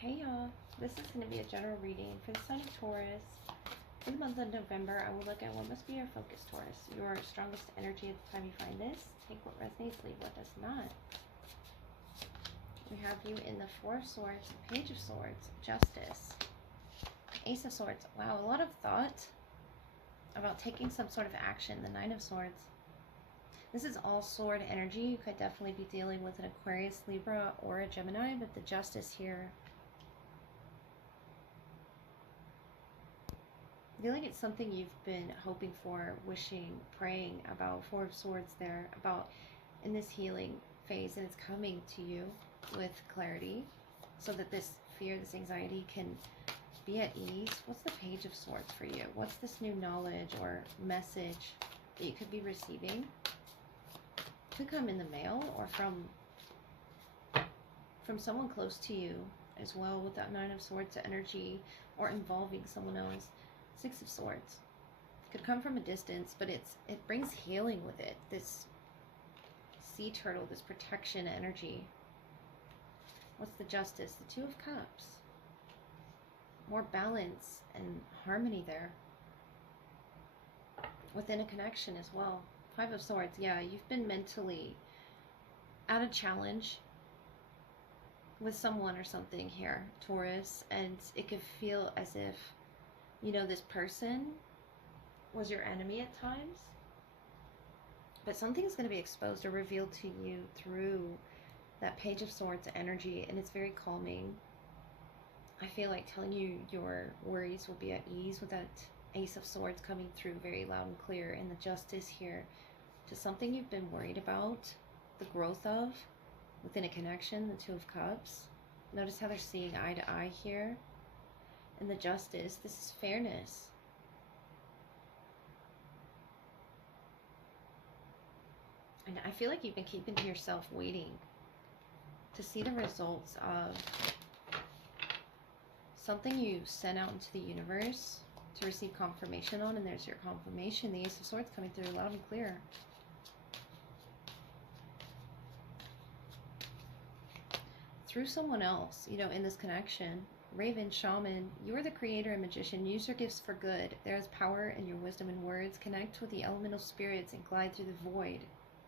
Hey y'all, this is going to be a general reading for the sign of Taurus. For the month of November, I will look at what must be your focus, Taurus. Your strongest energy at the time you find this. Take what resonates, leave what does not. We have you in the Four of Swords, Page of Swords, Justice, Ace of Swords. Wow, a lot of thought about taking some sort of action. The Nine of Swords. This is all sword energy. You could definitely be dealing with an Aquarius, Libra, or a Gemini, but the Justice here, I feel like it's something you've been hoping for, wishing, praying about. Four of Swords there, about in this healing phase, and it's coming to you with clarity so that this fear, this anxiety can be at ease. What's the Page of Swords for you? What's this new knowledge or message that you could be receiving? It could come in the mail or from someone close to you as well, with that Nine of Swords energy, or involving someone else. Six of Swords. It could come from a distance, but it brings healing with it. This sea turtle, this protection energy. What's the Justice? The Two of Cups. More balance and harmony there. Within a connection as well. Five of Swords. Yeah, you've been mentally at a challenge with someone or something here, Taurus, and it could feel as if, you know, this person was your enemy at times, but something's going to be exposed or revealed to you through that Page of Swords energy, and it's very calming. I feel like telling you your worries will be at ease with that Ace of Swords coming through very loud and clear, and the Justice here to something you've been worried about, the growth of within a connection, the Two of Cups. Notice how they're seeing eye to eye here. And the Justice, this is fairness. And I feel like you've been keeping to yourself, waiting to see the results of something you sent out into the universe to receive confirmation on, and there's your confirmation. The Ace of Swords coming through loud and clear. Through someone else, you know, in this connection. Raven, Shaman, you are the creator and magician. Use your gifts for good. There is power in your wisdom and words. Connect with the elemental spirits and glide through the void.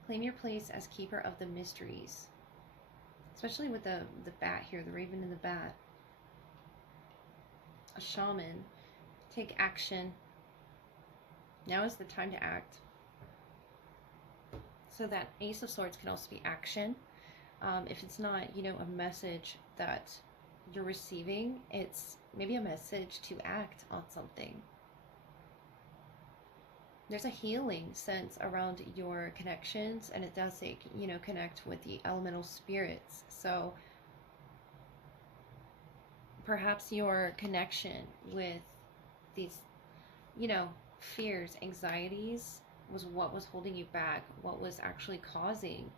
Claim your place as keeper of the mysteries. Especially with the bat here, the raven and the bat. A shaman. Take action. Now is the time to act. So that Ace of Swords can also be action. If it's not, you know, a message that you're receiving, it's maybe a message to act on something. There's a healing sense around your connections, and it does say, you know, connect with the elemental spirits. So perhaps your connection with these, you know, fears, anxieties was what was holding you back, what was actually causing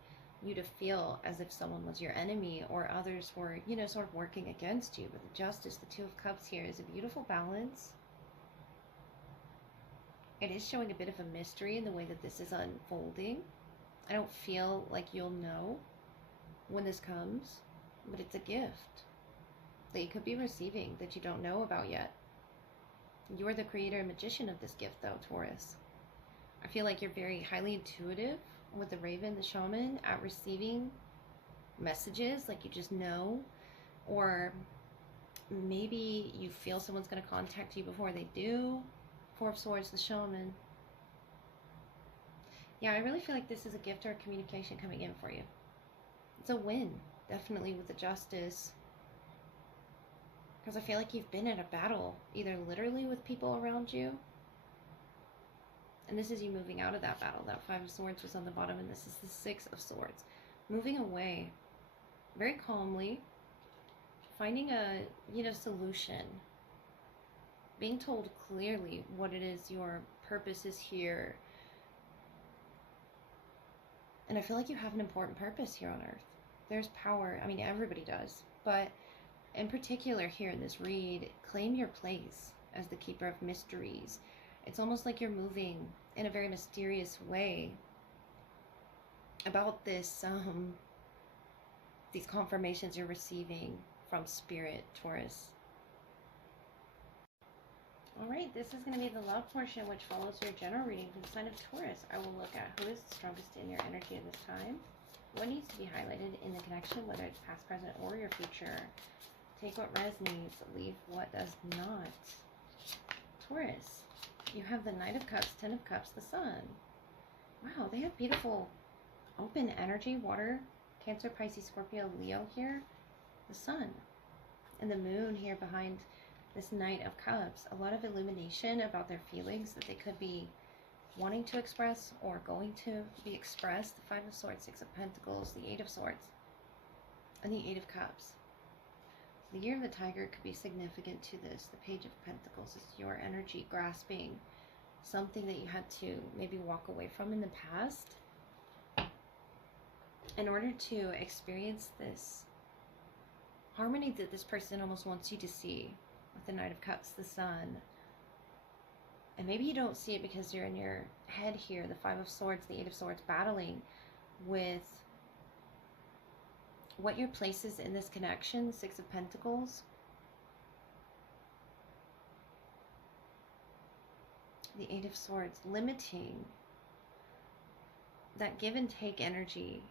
you to feel as if someone was your enemy, or others were, you know, sort of working against you. But the Justice, the Two of Cups here, is a beautiful balance. It is showing a bit of a mystery in the way that this is unfolding. I don't feel like you'll know when this comes, but it's a gift that you could be receiving that you don't know about yet. You're the creator and magician of this gift, though, Taurus. I feel like you're very highly intuitive with the Raven, the Shaman, at receiving messages, like you just know, or maybe you feel someone's going to contact you before they do. Four of Swords, the Shaman. Yeah, I really feel like this is a gift or a communication coming in for you. It's a win, definitely, with the Justice, because I feel like you've been in a battle, either literally with people around you, and this is you moving out of that battle. That Five of Swords was on the bottom, and this is the Six of Swords. Moving away very calmly, finding a, you know, solution, being told clearly what it is your purpose is here. And I feel like you have an important purpose here on Earth. There's power. I mean, everybody does. But in particular here in this read, claim your place as the keeper of mysteries. It's almost like you're moving in a very mysterious way about this, these confirmations you're receiving from Spirit, Taurus. Alright, this is going to be the love portion, which follows your general reading for the sign of Taurus. I will look at who is the strongest in your energy at this time, what needs to be highlighted in the connection, whether it's past, present, or your future. Take what resonates, leave what does not. Taurus, you have the Knight of Cups, Ten of Cups, the Sun. Wow, they have beautiful open energy, water, Cancer, Pisces, Scorpio, Leo here. The Sun and the Moon here behind this Knight of Cups. A lot of illumination about their feelings that they could be wanting to express or going to be expressed. The Five of Swords, Six of Pentacles, the Eight of Swords, and the Eight of Cups. The Year of the Tiger could be significant to this. The Page of Pentacles is your energy grasping something that you had to maybe walk away from in the past in order to experience this harmony that this person almost wants you to see with the Knight of Cups, the Sun. And maybe you don't see it because you're in your head here, the Five of Swords, the Eight of Swords, battling with what your place is in this connection, the Six of Pentacles. The Eight of Swords, limiting that give and take energy.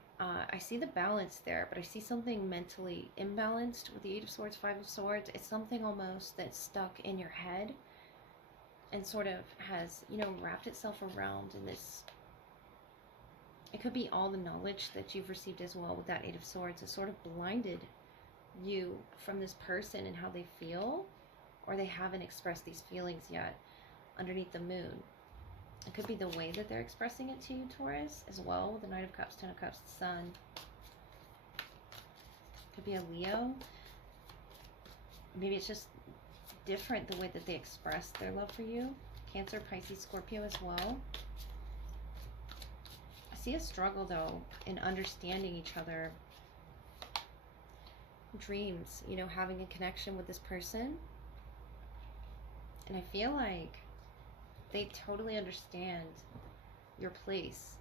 I see the balance there, but I see something mentally imbalanced with the Eight of Swords, Five of Swords. It's something almost that's stuck in your head and sort of has, you know, wrapped itself around in this. It could be all the knowledge that you've received as well with that Eight of Swords has sort of blinded you from this person and how they feel, or they haven't expressed these feelings yet underneath the Moon. It could be the way that they're expressing it to you, Taurus, as well, with the Knight of Cups, Ten of Cups, the Sun. Could be a Leo. Maybe it's just different the way that they express their love for you. Cancer, Pisces, Scorpio as well. I see a struggle, though, in understanding each other. Dreams, you know, having a connection with this person. And I feel like they totally understand your place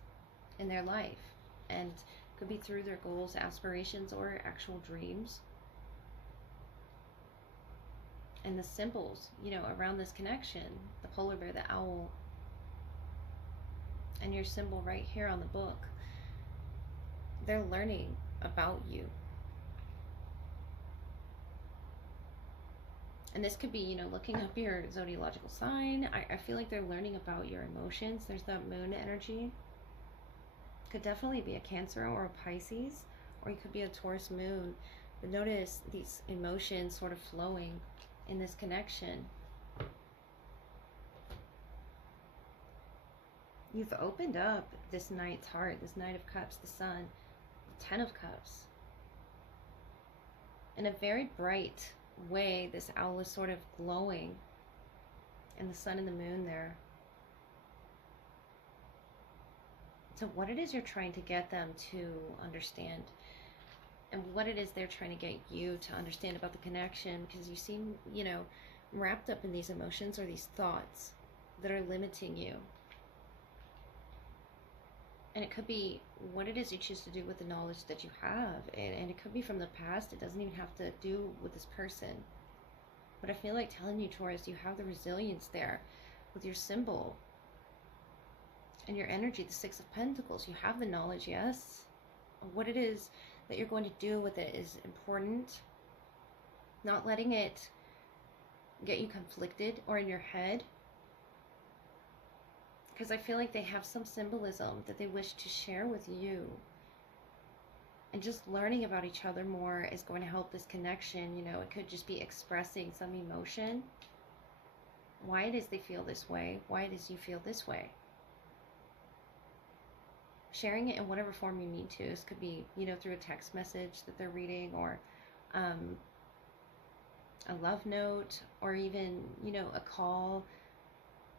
in their life, and could be through their goals, aspirations, or actual dreams. And the symbols, you know, around this connection, the polar bear, the owl, and your symbol right here on the book, they're learning about you. And this could be, you know, looking up your zodiacal sign. I feel like they're learning about your emotions. There's that Moon energy. Could definitely be a Cancer or a Pisces, or you could be a Taurus Moon. But notice these emotions sort of flowing in this connection. You've opened up this Knight's heart, this Knight of Cups, the Sun, the Ten of Cups. In a very bright way, this owl is sort of glowing, and the Sun and the Moon there. So what it is you're trying to get them to understand, and what it is they're trying to get you to understand about the connection, because you seem, you know, wrapped up in these emotions or these thoughts that are limiting you. And it could be what it is you choose to do with the knowledge that you have. And it could be from the past. It doesn't even have to do with this person. But I feel like telling you, Taurus, you have the resilience there with your symbol and your energy, the Six of Pentacles. You have the knowledge, yes. What it is that you're going to do with it is important. Not letting it get you conflicted or in your head. Because I feel like they have some symbolism that they wish to share with you. And just learning about each other more is going to help this connection. You know, it could just be expressing some emotion. Why it is they feel this way. Why it is you feel this way. Sharing it in whatever form you need to. This could be, you know, through a text message that they're reading, or a love note, or even, you know, a call.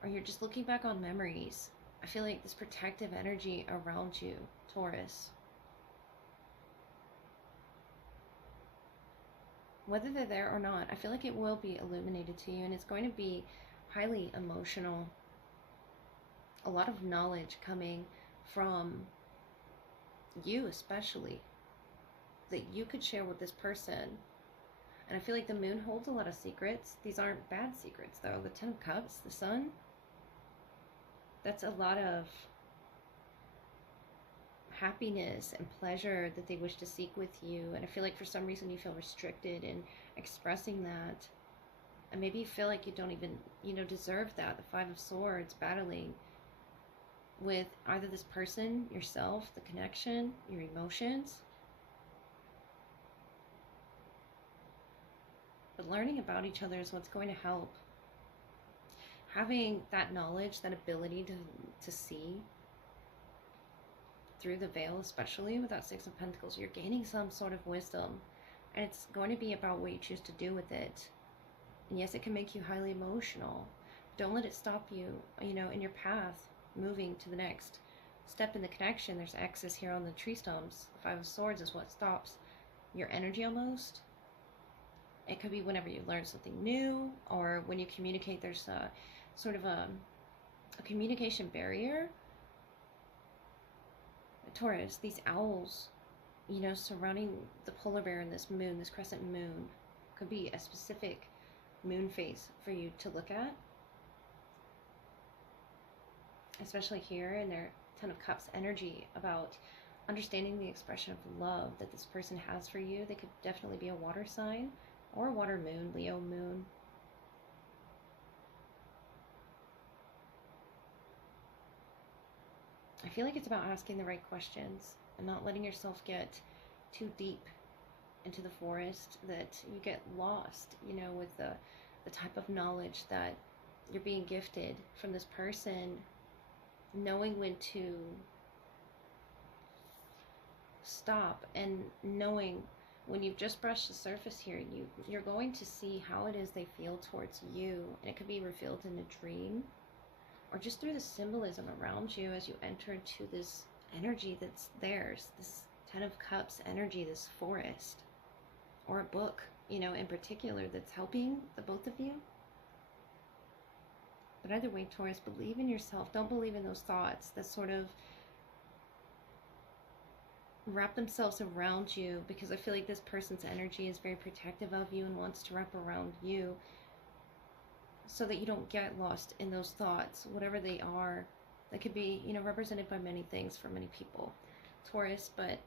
Or you're just looking back on memories. I feel like this protective energy around you, Taurus. Whether they're there or not, I feel like it will be illuminated to you, and it's going to be highly emotional. A lot of knowledge coming from you especially, that you could share with this person. And I feel like the moon holds a lot of secrets. These aren't bad secrets, though. The Ten of Cups, the sun, that's a lot of happiness and pleasure that they wish to seek with you. And I feel like for some reason you feel restricted in expressing that. And maybe you feel like you don't even, deserve that. The Five of Swords, battling with either this person, yourself, the connection, your emotions. But learning about each other is what's going to help. Having that knowledge, that ability to see through the veil, especially with that Six of Pentacles, you're gaining some sort of wisdom. And it's going to be about what you choose to do with it. And yes, it can make you highly emotional. Don't let it stop you, in your path, moving to the next step in the connection. There's X's here on the tree stumps. The Five of Swords is what stops your energy almost. It could be whenever you learn something new, or when you communicate, there's a sort of a communication barrier. Taurus, these owls, surrounding the polar bear and this moon, this crescent moon, could be a specific moon phase for you to look at. Especially here in their Ten of Cups energy, about understanding the expression of love that this person has for you. They could definitely be a water sign or a water moon, Leo moon. I feel like it's about asking the right questions and not letting yourself get too deep into the forest that you get lost, with the type of knowledge that you're being gifted from this person. Knowing when to stop, and knowing when you've just brushed the surface here, you're going to see how it is they feel towards you. And it could be revealed in a dream, or just through the symbolism around you as you enter into this energy that's theirs, this Ten of Cups energy, this forest, or a book, in particular, that's helping the both of you. But either way, Taurus, believe in yourself. Don't believe in those thoughts that sort of wrap themselves around you, because I feel like this person's energy is very protective of you and wants to wrap around you so that you don't get lost in those thoughts, whatever they are. That could be, represented by many things for many people, Taurus, but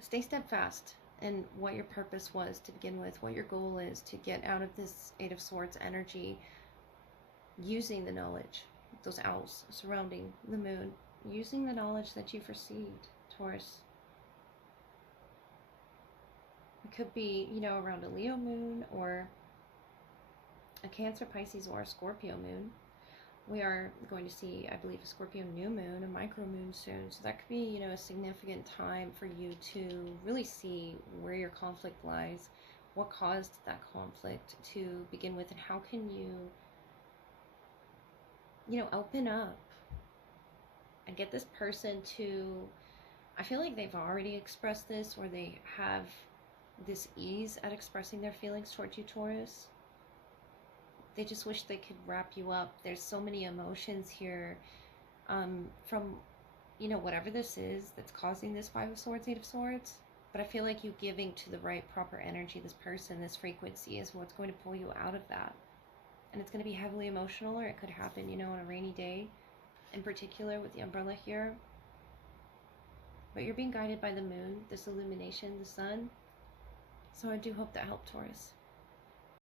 stay steadfast in what your purpose was to begin with, what your goal is to get out of this Eight of Swords energy, using the knowledge, those owls surrounding the moon, using the knowledge that you've received, Taurus. It could be, around a Leo moon or a Cancer, Pisces, or a Scorpio moon. We are going to see, I believe, a Scorpio new moon, a micro moon soon. So that could be, a significant time for you to really see where your conflict lies, what caused that conflict to begin with, and how can you, open up and get this person to, I feel like they've already expressed this, or they have this ease at expressing their feelings towards you, Taurus. They just wish they could wrap you up. There's so many emotions here, from, whatever this is that's causing this Five of Swords, Eight of Swords. But I feel like you giving to the right, proper energy, this person, this frequency, is what's going to pull you out of that. And it's going to be heavily emotional, or it could happen, on a rainy day, in particular with the umbrella here. But you're being guided by the moon, this illumination, the sun. So I do hope that helped, Taurus.